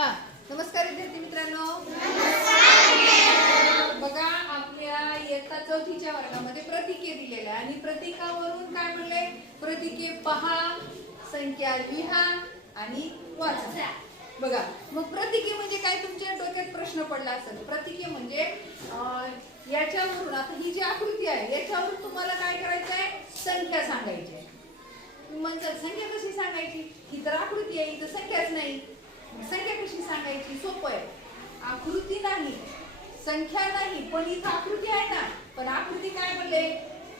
हा नमस्कार विद्यार्थी मित्रांनो. बघा आपल्या इयत्ता चौथीच्या वर्गामध्ये प्रतिके दिलेल्या आहे आणि प्रतिकावरून काय म्हणले? प्रतिके पहा संख्या लिहा आणि वाचा. बघा मग प्रतिके म्हणजे काय? तुमच्या डोक्यात प्रश्न पडला असेल. प्रतिके म्हणजे याच्यावरून आता ही जी आकृती आहे याच्यावरून तुम्हाला काय करायचं आहे? संख्या सांगायची आहे. तुम्ही म्हणतात संख्या कशी सांगायची? ही तर आकृती आहे इथं संख्याच नाही. संख्या कशी सांगायची सोपं आहे. आकृती नाही संख्या नाही पण इथं आकृती आहे ना. पण आकृती काय म्हणले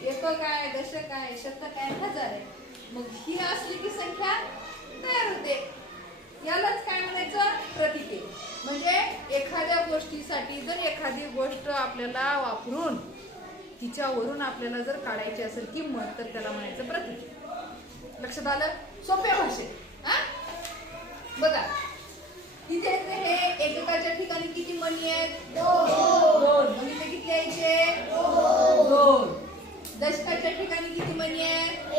एकक आहे दशक आहे शतक आहे हजार आहे. मग ही असली की संख्या तयार होते. यालाच काय म्हणायचं? प्रतिके. म्हणजे एखाद्या गोष्टीसाठी जर एखादी गोष्ट आपल्याला वापरून तिच्यावरून आपल्याला जर काढायची असेल किंमत तर त्याला म्हणायचं प्रतिके. लक्षात आलं? सोप्या भाषेत. हा? बघा. तिथे ते हे एककाच्या ठिकाणी किती मणी आहेत? दोन. मग इथे किती यायचे? दोन. दशकाच्या ठिकाणी किती मणी आहेत?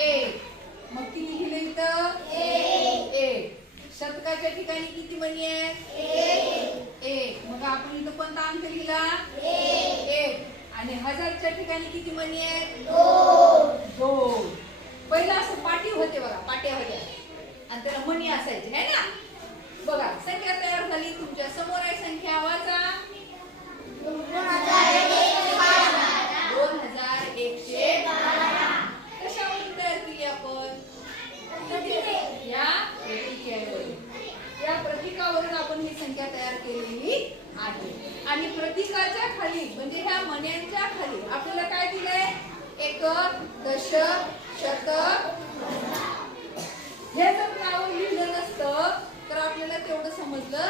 एक. मग किती लिहिले इथं? एक. शतकाच्या ठिकाणी किती मणी आहेत? एक. मग आपण इथं कोणता अंक लिहिला? एक. आणि हजारच्या ठिकाणी किती मणी आहेत? दोन. पहिलं असं पाटी होते बघा पाट्या होत्या आणि त्याला मणी असायचे है ना? संख्या तयार झाली. तुमच्यासमोर आहे संख्या वाचा दोन हजार एकशे कशावरून तयार केली आपण? या प्रतिकावरून या प्रतीकावरून आपण ही संख्या तयार केलेली आहे. आणि प्रतीकाच्या खाली म्हणजे ह्या मण्यांच्या खाली आपल्याला काय दिलंय? एकक दशक शतक आपल्याला तेवढं समजलं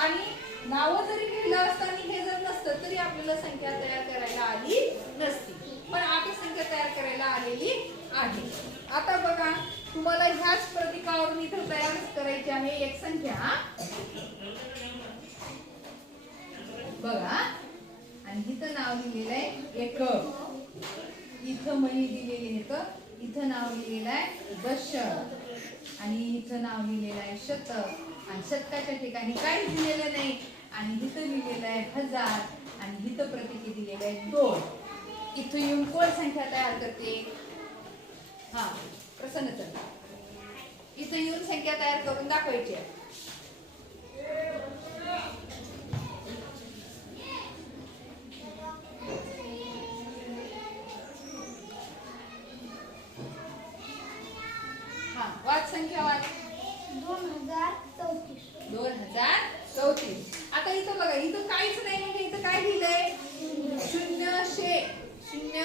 आणि नावं जरी लिहिलं असतं हे जर नसतं तरी आपल्याला संख्या तयार करायला आली नसती. पण आता संख्या तयार करायला आलेली आहे. आता बघा तुम्हाला ह्याच प्रतीकावरून इथं तयार करायची आहे एक संख्या. बघा आणि इथं नाव लिहिलेलं आहे एक. इथं मही दिलेली आहे इथं. नाव लिहिलेलं आहे दशक आणि इथं नाव लिहिलेलं आहे शतक. आणि शतकाच्या ठिकाणी काहीच दिलेलं नाही. आणि इथं लिहिलेलं आहे हजार. आणि इथं प्रतिके दिलेले आहे दोन. इथं येऊन कोण संख्या तयार करते? हा प्रसन्न चल इथं येऊन संख्या तयार करून दाखवायची आहे. संख्या दोन हजार चौतीस दोन हजार चौतीस. आता इथं बघा इथं काहीच नाही म्हणजे इथं काय लिहिलंय? शून्य शे. शून्य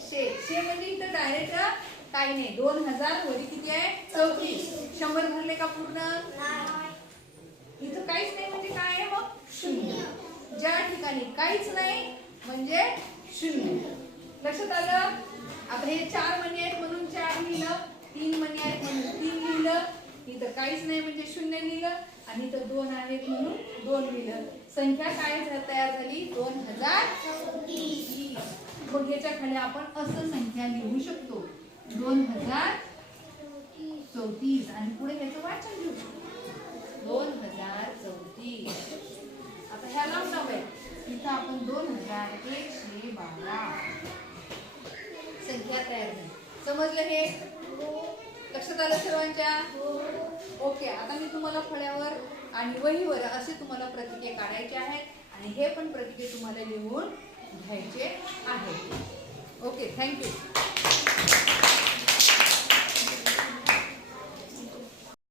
शे. शे म्हणजे इथं डायरेक्ट काही नाही. दोन हजार वरी किती आहे? चौतीस. शंभर भरले का पूर्ण? इथं काहीच नाही म्हणजे काय आहे मग? शून्य. ज्या ठिकाणी काहीच नाही म्हणजे शून्य. लक्षात आलं? आता हे चार महिने आहेत म्हणून चार लिहिलं तीन मणी आहेत म्हणून तीन लिहिलं इथं काहीच नाही म्हणजे शून्य लिहिलं आणि तर दोन आहेत म्हणून दोन लिहिलं. संख्या काय तयार झाली? दोन हजार मग याच्या खाली आपण असं संख्या लिहू शकतो. दोन हजार चौतीस. आणि पुढे याचं वाचन लिहू शकतो. दोन हजार चौतीस. आता ह्या लांब नाव आहे आपण दोन हजार एकशे बारा. संख्या तयार झाली. समजलं हे? लक्षात आलं सर्वांच्या? ओके आता मी तुम्हाला फळ्यावर आणि वहीवर असे तुम्हाला प्रतिके काढायचे आहेत आणि हे पण प्रतिके तुम्हाला लिहून घ्यायचे आहेत. Okay thank you